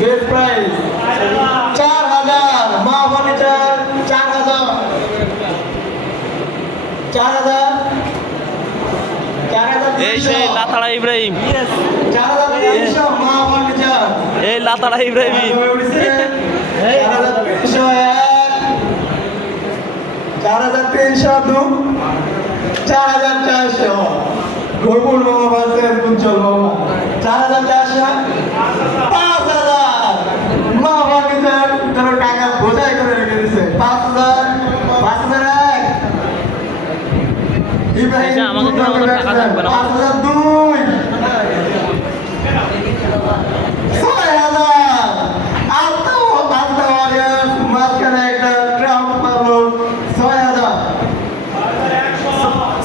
Gate price 4000 মা furniture 4000 এই সেই লাতাড়া ইব্রাহিম, 4300 মা ফার্নিচার এই লাতাড়া ইব্রাহিম। 4302 4400 গোলপুর মামা বাসের কুঞ্চল মামা 4400 5000 মা ফার্নিচার তোর টাকা বোঝাই করে রেখে দিছে 5000 5001 ইব্রাহিম আচ্ছা, আমাকে তো আমাদের টাকা থাকবে না। 5002 6000 আত্মা ওয়ারিয়ার্স মাঝখানে একটা ট্রাম্প পাবো 6000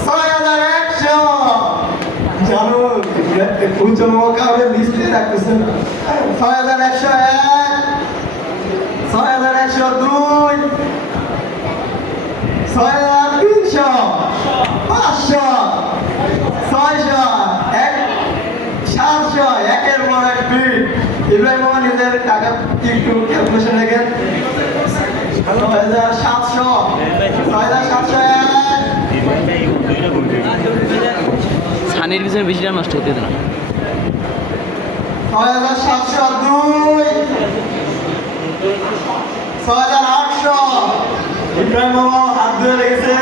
6100 জানো কুঞ্চল মামা কাউকে লিস্টে রাখতেছে 6101 6102 6300 500 600 700 একের পর এক বিট ইব্রাহিম মামা নিজের টাকা একটু ক্যালকুলেশন রেখেন 6700 ছানির পিছনে বেশিটা নষ্ট হতে দিত না। 6702 6800 ইব্রাহিম মামা হাত ধরে রেখেছে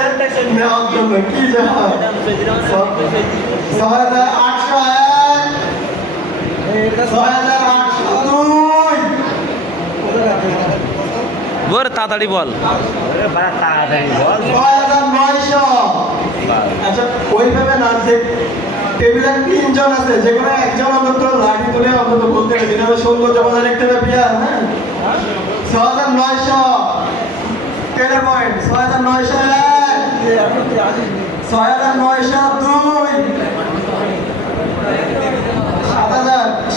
নেওয়ার জন্য কি যে হয় 6801 6802 বর তাড়াতাড়ি বল। 6900 আচ্ছা ওইভাবে না যে টেবিলে 3 জন আছে যে কোনো একজন অন্তত লাঠি তুলে অন্তত বলতে হবে যেটা সৌন্দর্য বজায় রাখতে হবে বিয়ার হ্যাঁ 6900 10 পয়েন্ট 6901 6902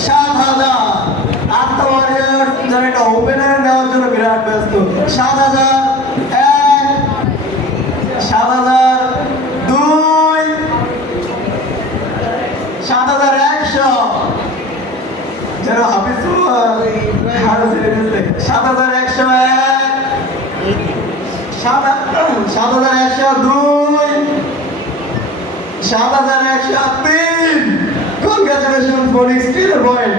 7000 আত্মা ওয়ারিয়ার যারা একটা ওপেনার নেওয়ার জন্য বিরাট ব্যস্ত 7001 7002 7100 যেন হাফিজ 7101 7102 7103 কনগ্রাচুলেশন ফোনিক্স 10 পয়েন্ট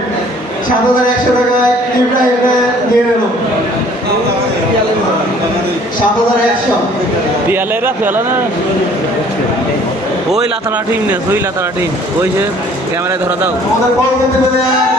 7100 টাকায় ইব্রাহিমে নিয়ে নিল 7100 পিয়ালেরা ফেলা না, ওই লাতাড়া টিম নে, ওই লাতাড়া টিম, ওই যে ক্যামেরায় ধরা দাও। আমাদের পরবর্তী প্লেয়ার